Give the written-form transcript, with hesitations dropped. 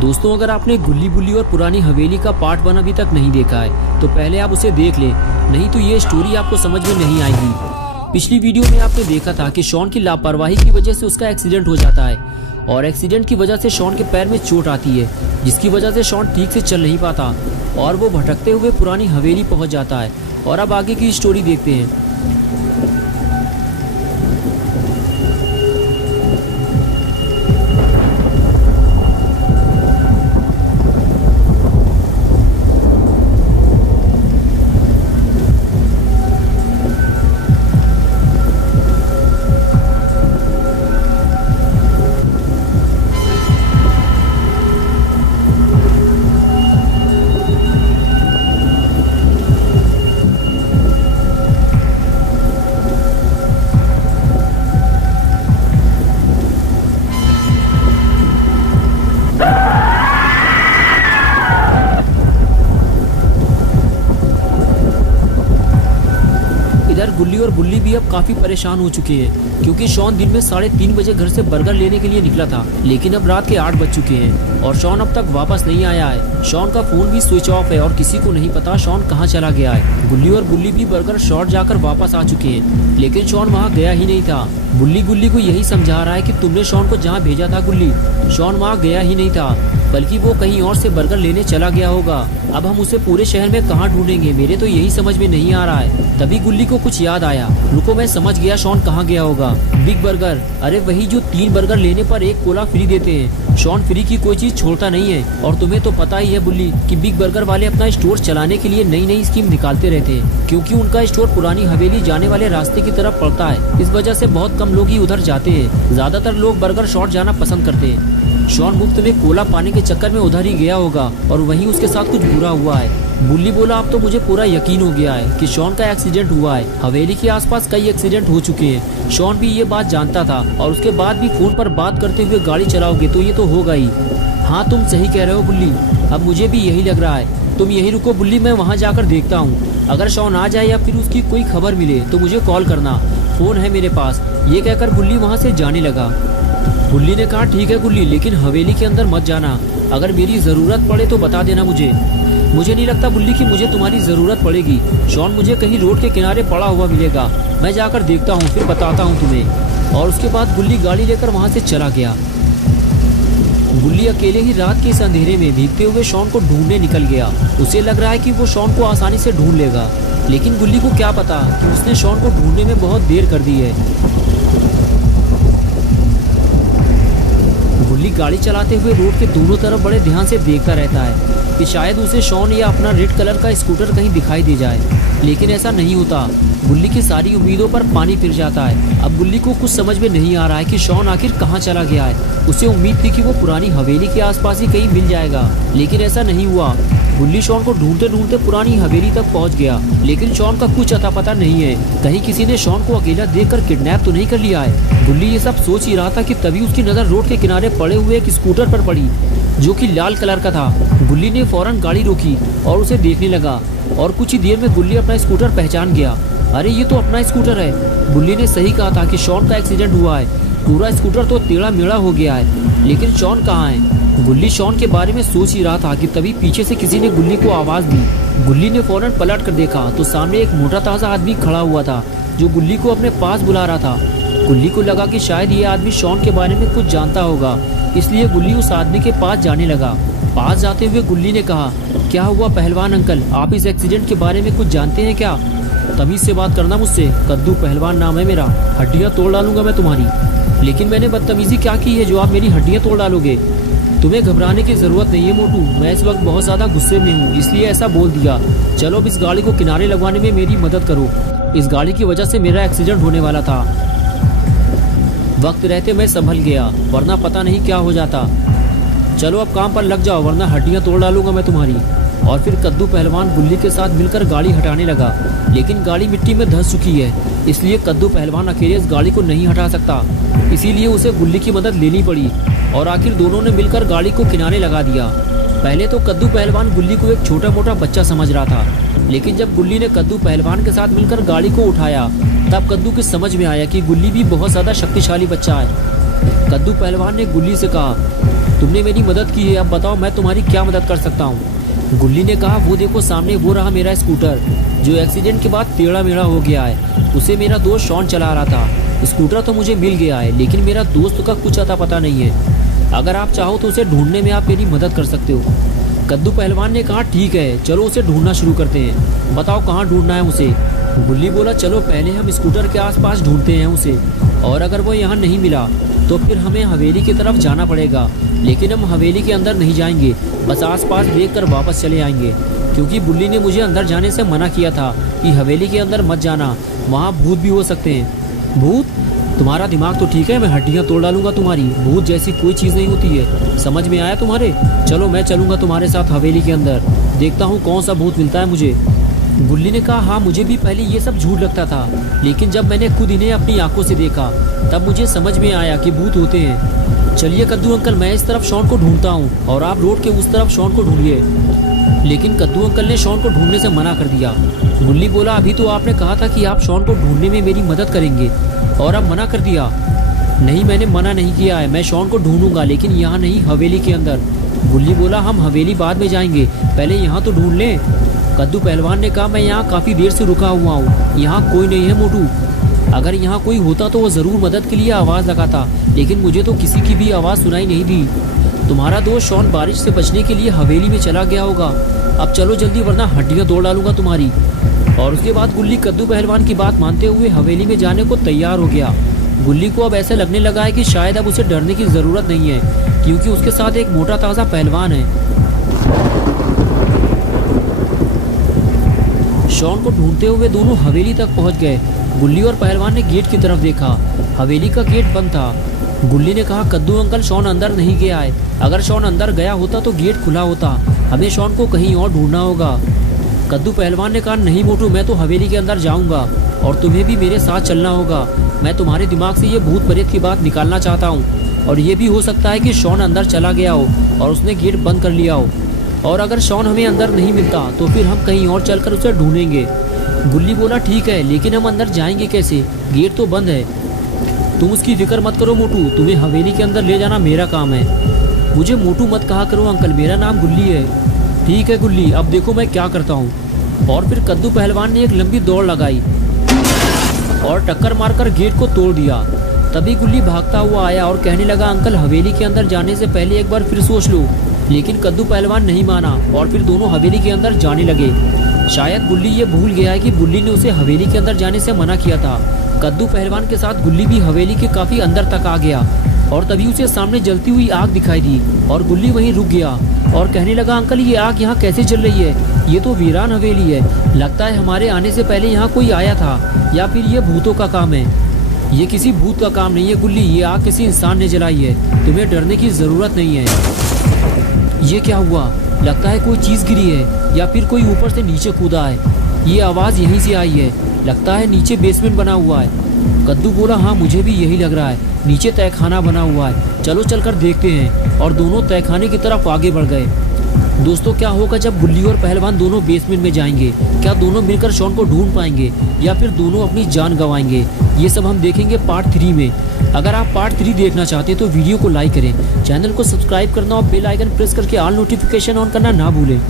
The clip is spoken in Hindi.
दोस्तों, अगर आपने गुल्ली बुल्ली और पुरानी हवेली का पार्ट 1 अभी तक नहीं देखा है तो पहले आप उसे देख लें, नहीं तो ये स्टोरी आपको समझ में नहीं आएगी। पिछली वीडियो में आपने देखा था कि शॉन की लापरवाही की वजह से उसका एक्सीडेंट हो जाता है और एक्सीडेंट की वजह से शॉन के पैर में चोट आती है, जिसकी वजह से शॉन ठीक से चल नहीं पाता और वो भटकते हुए पुरानी हवेली पहुंच जाता है। और अब आगे की स्टोरी देखते हैं। इधर गुल्ली और बुल्ली भी अब काफी परेशान हो चुके हैं, क्योंकि शॉन दिन में 3:30 बजे घर से बर्गर लेने के लिए निकला था, लेकिन अब रात के 8 बज चुके हैं और शॉन अब तक वापस नहीं आया है। शॉन का फोन भी स्विच ऑफ है और किसी को नहीं पता शॉन कहाँ चला गया है। गुल्ली और बुल्ली भी बर्गर शॉट जाकर वापस आ चुके हैं, लेकिन शॉन वहाँ गया ही नहीं था। बुल्ली गुल्ली को यही समझा रहा है कि तुमने शॉन को जहाँ भेजा था गुल्ली, शॉन वहाँ गया ही नहीं था, बल्कि वो कहीं और से बर्गर लेने चला गया होगा। अब हम उसे पूरे शहर में कहाँ ढूंढेंगे, मेरे तो यही समझ में नहीं आ रहा है। तभी गुल्ली को कुछ याद आया, रुको मैं समझ गया शॉन कहाँ गया होगा। बिग बर्गर, अरे वही जो 3 बर्गर लेने पर 1 कोला फ्री देते हैं। शॉन फ्री की कोई चीज छोड़ता नहीं है और तुम्हें तो पता ही है बुल्ली कि बिग बर्गर वाले अपना स्टोर चलाने के लिए नई नई स्कीम निकालते रहते हैं, क्योंकि उनका स्टोर पुरानी हवेली जाने वाले रास्ते की तरफ पड़ता है। इस वजह से बहुत कम लोग ही उधर जाते हैं, ज्यादातर लोग बर्गर शॉट जाना पसंद करते हैं। शॉन मुफ्त में कोला पाने के चक्कर में उधर ही गया होगा और वहीं उसके साथ कुछ बुरा हुआ है। बुल्ली बोला, अब तो मुझे पूरा यकीन हो गया है कि शॉन का एक्सीडेंट हुआ है। हवेली के आसपास कई एक्सीडेंट हो चुके हैं, शॉन भी ये बात जानता था और उसके बाद भी फोन पर बात करते हुए गाड़ी चलाओगे तो ये तो होगा ही। हाँ तुम सही कह रहे हो बुल्ली, अब मुझे भी यही लग रहा है। तुम यही रुको बुल्ली, मैं वहाँ जाकर देखता हूँ। अगर शॉन आ जाए या फिर उसकी कोई खबर मिले तो मुझे कॉल करना, फोन है मेरे पास। ये कहकर बुल्ली वहाँ से जाने लगा। बुल्ली ने कहा, ठीक है गुल्ली, लेकिन हवेली के अंदर मत जाना। अगर मेरी जरूरत पड़े तो बता देना मुझे। मुझे नहीं लगता बुल्ली कि मुझे तुम्हारी जरूरत पड़ेगी। शॉन मुझे कहीं रोड के किनारे पड़ा हुआ मिलेगा, मैं जाकर देखता हूँ, फिर बताता हूँ तुम्हें। और उसके बाद बुल्ली गाड़ी लेकर वहाँ से चला गया। बुल्ली अकेले ही रात के इस अंधेरे में भीगते हुए शॉन को ढूंढने निकल गया। उसे लग रहा है कि वो शॉन को आसानी से ढूंढ लेगा, लेकिन गुल्ली को क्या पता कि उसने शॉन को ढूंढने में बहुत देर कर दी है। गुल्ली गाड़ी चलाते हुए रोड के दोनों तरफ बड़े ध्यान से देखता रहता है कि शायद उसे शॉन या अपना रेड कलर का स्कूटर कहीं दिखाई दे जाए, लेकिन ऐसा नहीं होता। गुल्ली की सारी उम्मीदों पर पानी फिर जाता है। अब गुल्ली को कुछ समझ में नहीं आ रहा है कि शॉन आखिर कहाँ चला गया है। उसे उम्मीद थी कि वो पुरानी हवेली के आसपास ही कहीं मिल जाएगा, लेकिन ऐसा नहीं हुआ। गुल्ली शॉन को ढूंढते ढूंढते पुरानी हवेली तक पहुंच गया, लेकिन शॉन का कुछ अता पता नहीं है। कहीं किसी ने शॉन को अकेला देखकर किडनैप तो नहीं कर लिया है। गुल्ली ये सब सोच ही रहा था कि तभी उसकी नजर रोड के किनारे पड़े हुए एक स्कूटर पर पड़ी, जो कि लाल कलर का था। गुल्ली ने फौरन गाड़ी रोकी और उसे देखने लगा और कुछ ही देर में गुल्ली अपना स्कूटर पहचान गया। अरे ये तो अपना स्कूटर है। गुल्ली ने सही कहा था कि शॉन का एक्सीडेंट हुआ है, पूरा स्कूटर तो टेढ़ा मेढ़ा हो गया है, लेकिन शॉन कहाँ है। गुल्ली शॉन के बारे में सोच ही रहा था कि तभी पीछे से किसी ने गुल्ली को आवाज दी। गुल्ली ने फौरन पलट कर देखा तो सामने एक मोटा ताजा आदमी खड़ा हुआ था, जो गुल्ली को अपने पास बुला रहा था। गुल्ली को लगा कि शायद ये आदमी शॉन के बारे में कुछ जानता होगा, इसलिए गुल्ली उस आदमी के पास जाने लगा। पास जाते हुए गुल्ली ने कहा, क्या हुआ पहलवान अंकल, आप इस एक्सीडेंट के बारे में कुछ जानते हैं क्या? तमीज से बात करना मुझसे, कद्दू पहलवान नाम है मेरा, हड्डियाँ तोड़ डालूंगा मैं तुम्हारी। लेकिन मैंने बदतमीजी क्या की है जो आप मेरी हड्डियाँ तोड़ डालोगे? तुम्हें घबराने की जरूरत नहीं है मोटू, मैं इस वक्त बहुत ज्यादा गुस्से में हूँ, इसलिए ऐसा बोल दिया। चलो अब इस गाड़ी को किनारे लगवाने में मेरी मदद करो, इस गाड़ी की वजह से मेरा एक्सीडेंट होने वाला था। वक्त रहते मैं संभल गया, वरना पता नहीं क्या हो जाता। चलो अब काम पर लग जाओ, वरना हड्डियाँ तोड़ डालूंगा मैं तुम्हारी। और फिर कद्दू पहलवान गुल्ली के साथ मिलकर गाड़ी हटाने लगा, लेकिन गाड़ी मिट्टी में धंस चुकी है, इसलिए कद्दू पहलवान अकेले इस गाड़ी को नहीं हटा सकता। इसीलिए उसे गुल्ली की मदद लेनी पड़ी और आखिर दोनों ने मिलकर गाड़ी को किनारे लगा दिया। पहले तो कद्दू पहलवान गुल्ली को एक छोटा मोटा बच्चा समझ रहा था, लेकिन जब गुल्ली ने कद्दू पहलवान के साथ मिलकर गाड़ी को उठाया, तब कद्दू की समझ में आया कि गुल्ली भी बहुत ज्यादा शक्तिशाली बच्चा है। कद्दू पहलवान ने गुल्ली से कहा, तुमने मेरी मदद की है, अब बताओ मैं तुम्हारी क्या मदद कर सकता हूँ। गुल्ली ने कहा, वो देखो सामने वो रहा मेरा स्कूटर जो एक्सीडेंट के बाद टेढ़ा मेढ़ा हो गया है। उसे मेरा दोस्त शॉन चला रहा था। स्कूटर तो मुझे मिल गया है, लेकिन मेरा दोस्त का कुछ अता पता नहीं है। अगर आप चाहो तो उसे ढूंढने में आप मेरी मदद कर सकते हो। कद्दू पहलवान ने कहा, ठीक है चलो उसे ढूंढना शुरू करते हैं, बताओ कहाँ ढूंढना है उसे। गुल्ली बोला, चलो पहले हम स्कूटर के आसपास ढूंढते हैं उसे, और अगर वो यहाँ नहीं मिला तो फिर हमें हवेली की तरफ जाना पड़ेगा। लेकिन हम हवेली के अंदर नहीं जाएंगे, बस आसपास देख कर वापस चले आएंगे, क्योंकि बुल्ली ने मुझे अंदर जाने से मना किया था कि हवेली के अंदर मत जाना, वहाँ भूत भी हो सकते हैं। भूत? तुम्हारा दिमाग तो ठीक है, मैं हड्डियाँ तोड़ डालूंगा तुम्हारी। भूत जैसी कोई चीज़ नहीं होती है, समझ में आया तुम्हारे? चलो मैं चलूँगा तुम्हारे साथ हवेली के अंदर, देखता हूँ कौन सा भूत मिलता है मुझे। गुल्ली ने कहा, हाँ मुझे भी पहले ये सब झूठ लगता था, लेकिन जब मैंने खुद इन्हें अपनी आंखों से देखा तब मुझे समझ में आया कि भूत होते हैं। चलिए कद्दू अंकल, मैं इस तरफ शॉन को ढूंढता हूँ और आप रोड के उस तरफ शॉन को ढूंढिए। लेकिन कद्दू अंकल ने शॉन को ढूंढने से मना कर दिया। गुल्ली बोला, अभी तो आपने कहा था कि आप शॉन को ढूंढने में मेरी मदद करेंगे और अब मना कर दिया। नहीं, मैंने मना नहीं किया है, मैं शॉन को ढूंढूंगा, लेकिन यहाँ नहीं, हवेली के अंदर। गुल्ली बोला, हम हवेली बाद में जाएंगे, पहले यहाँ तो ढूंढ लें। कद्दू पहलवान ने कहा, मैं यहाँ काफ़ी देर से रुका हुआ हूँ, यहाँ कोई नहीं है मोटू। अगर यहाँ कोई होता तो वो ज़रूर मदद के लिए आवाज़ लगाता, लेकिन मुझे तो किसी की भी आवाज़ सुनाई नहीं दी। तुम्हारा दोस्त शॉन बारिश से बचने के लिए हवेली में चला गया होगा, अब चलो जल्दी वरना हड्डियाँ तोड़ डालूंगा तुम्हारी। और उसके बाद गुल्ली कद्दू पहलवान की बात मानते हुए हवेली में जाने को तैयार हो गया। गुल्ली को अब ऐसा लगने लगा है कि शायद अब उसे डरने की ज़रूरत नहीं है, क्योंकि उसके साथ एक मोटा ताज़ा पहलवान है। शॉन को ढूंढते हुए दोनों हवेली तक पहुंच गए। गुल्ली और पहलवान ने गेट की तरफ देखा, हवेली का गेट बंद था। गुल्ली ने कहा, कद्दू अंकल शॉन अंदर नहीं गया है, अगर शॉन अंदर गया होता तो गेट खुला होता, हमें शॉन को कहीं और ढूंढना होगा। कद्दू पहलवान ने कहा, नहीं मोटू, मैं तो हवेली के अंदर जाऊंगा और तुम्हें भी मेरे साथ चलना होगा। मैं तुम्हारे दिमाग से ये भूत प्रेत की बात निकालना चाहता हूँ, और ये भी हो सकता है कि शॉन अंदर चला गया हो और उसने गेट बंद कर लिया हो, और अगर शॉन हमें अंदर नहीं मिलता तो फिर हम कहीं और चलकर उसे ढूंढेंगे। गुल्ली बोला, ठीक है, लेकिन हम अंदर जाएंगे कैसे, गेट तो बंद है। तुम उसकी फिक्र मत करो मोटू, तुम्हें हवेली के अंदर ले जाना मेरा काम है। मुझे मोटू मत कहा करो अंकल, मेरा नाम गुल्ली है। ठीक है गुल्ली, अब देखो मैं क्या करता हूँ। और फिर कद्दू पहलवान ने एक लंबी दौड़ लगाई और टक्कर मारकर गेट को तोड़ दिया। तभी गुल्ली भागता हुआ आया और कहने लगा, अंकल हवेली के अंदर जाने से पहले एक बार फिर सोच लो। लेकिन कद्दू पहलवान नहीं माना और फिर दोनों हवेली के अंदर जाने लगे। शायद गुल्ली ये भूल गया है कि बुल्ली ने उसे हवेली के अंदर जाने से मना किया था। कद्दू पहलवान के साथ गुल्ली भी हवेली के काफ़ी अंदर तक आ गया और तभी उसे सामने जलती हुई आग दिखाई दी और गुल्ली वहीं रुक गया और कहने लगा, अंकल ये आग यहाँ कैसे जल रही है, ये तो वीरान हवेली है, लगता है हमारे आने से पहले यहाँ कोई आया था, या फिर ये भूतों का काम है। ये किसी भूत का काम नहीं है गुल्ली, ये आग किसी इंसान ने जलाई है, तुम्हें डरने की ज़रूरत नहीं है। ये क्या हुआ, लगता है कोई चीज़ गिरी है या फिर कोई ऊपर से नीचे कूदा है। ये आवाज़ यहीं से आई है, लगता है नीचे बेसमेंट बना हुआ है। कद्दू बोला, हाँ मुझे भी यही लग रहा है, नीचे तहखाना बना हुआ है, चलो चलकर देखते हैं। और दोनों तहखाने की तरफ आगे बढ़ गए। दोस्तों क्या होगा जब गुल्ली और पहलवान दोनों बेसमेंट में जाएंगे, क्या दोनों मिलकर शॉन को ढूंढ पाएंगे या फिर दोनों अपनी जान गंवाएंगे, ये सब हम देखेंगे पार्ट 3 में। अगर आप पार्ट 3 देखना चाहते हैं तो वीडियो को लाइक करें, चैनल को सब्सक्राइब करना और बेल आइकन प्रेस करके ऑल नोटिफिकेशन ऑन करना ना भूलें।